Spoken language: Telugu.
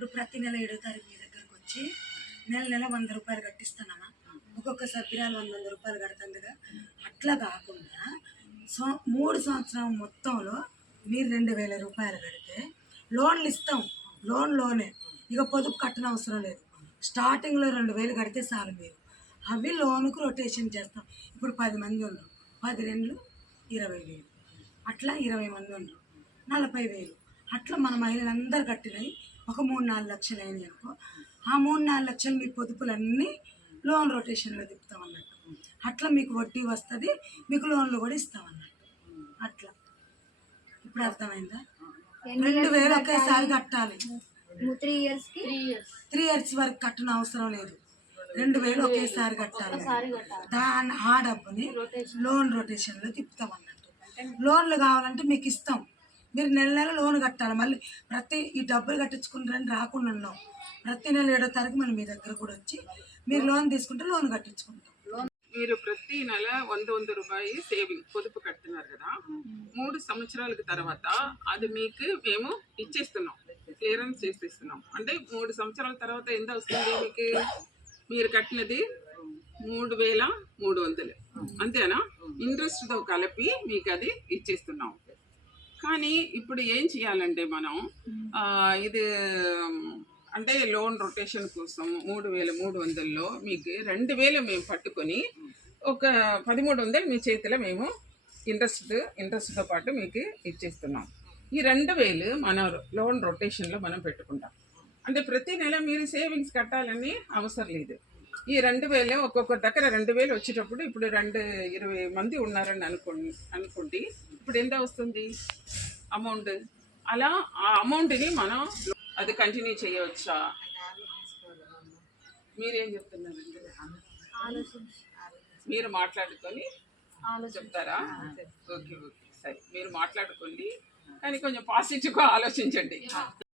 ఇప్పుడు ప్రతి నెల 7వ తారీఖు మీ దగ్గరకు వచ్చి నెల నెల 100 రూపాయలు కట్టిస్తానమ్మా, ఒక్కొక్క సభ్యురాలు 100 రూపాయలు కడుతుందిగా. అట్లా కాకుండా 3 సంవత్సరం మొత్తంలో మీరు 2000 రూపాయలు కడితే లోన్లు ఇస్తాం. లోనే ఇక పొదుపు కట్టన అవసరం లేదు. స్టార్టింగ్లో 2000 కడితే చాలు. మీరు అవి లోనుకు రొటేషన్ చేస్తాం. ఇప్పుడు 10 మంది ఉన్నారు, 10 2 20,000, అట్లా 20 మంది ఉన్నారు 40,000. అట్లా మన మహిళలందరూ కట్టినవి ఒక 3-4 లక్షలు అయినాయి అనుకో, ఆ 3-4 లక్షలు మీ పొదుపులన్నీ లోన్ రొటేషన్లో తిప్పుతాం అన్నట్టు. అట్లా మీకు వడ్డీ వస్తుంది, మీకు లోన్లు కూడా ఇస్తాం అన్నట్టు. అట్లా ఇప్పుడు అర్థమైందా? 2,000 ఒకేసారి కట్టాలి. 3 ఇయర్స్ వరకు కట్టిన అవసరం లేదు. 2,000 ఒకేసారి కట్టాలి. ఆ డబ్బుని లోన్ రొటేషన్లో తిప్పుతాం అన్నట్టు. లోన్లు కావాలంటే మీకు ఇస్తాం, మీరు నెల నెల లోన్ కట్టాలి. మళ్ళీ ఈ డబ్బులు కట్టించుకుంటారని రాకుండా ఉన్నాం. ప్రతి నెల 7వ తారీఖు మళ్ళీ మీ దగ్గర కూడా వచ్చి మీరు లోన్ తీసుకుంటే లోన్ కట్టించుకుంటాం. మీరు ప్రతి నెల 100 రూపాయలు సేవింగ్ పొదుపు కడుతున్నారు కదా, 3 సంవత్సరాల తర్వాత అది మీకు మేము ఇచ్చేస్తున్నాం, క్లియరెన్స్ చేసేస్తున్నాం. అంటే 3 సంవత్సరాల తర్వాత ఎంత వస్తుంది మీకు? మీరు కట్టినది 3,300 అంతేనా? ఇంట్రెస్ట్తో కలిపి మీకు అది ఇచ్చేస్తున్నాం. కానీ ఇప్పుడు ఏం చేయాలంటే మనం ఇది అంటే లోన్ రొటేషన్ కోసం 3,300లో మీకు 2,000 మేము పట్టుకొని ఒక 1,300 మీ చేతిలో మేము ఇంట్రెస్ట్తో పాటు మీకు ఇచ్చేస్తున్నాం. ఈ 2,000 మన లోన్ రొటేషన్లో మనం పెట్టుకుంటాం. అంటే ప్రతి నెల మీరు సేవింగ్స్ కట్టాలని అవసరం లేదు. ఈ 2,000 ఒక్కొక్కరి దగ్గర 2,000 వచ్చేటప్పుడు ఇప్పుడు 20 మంది ఉన్నారని అనుకోండి, ఇప్పుడు ఎంత వస్తుంది అమౌంట్? అలా ఆ అమౌంట్ని మనం అది కంటిన్యూ చేయవచ్చా? మీరేం చెప్తున్నారండి? మీరు మాట్లాడుకొని చెప్తారా? ఓకే, సరే, మీరు మాట్లాడుకోండి, కానీ కొంచెం పాజిటివ్గా ఆలోచించండి.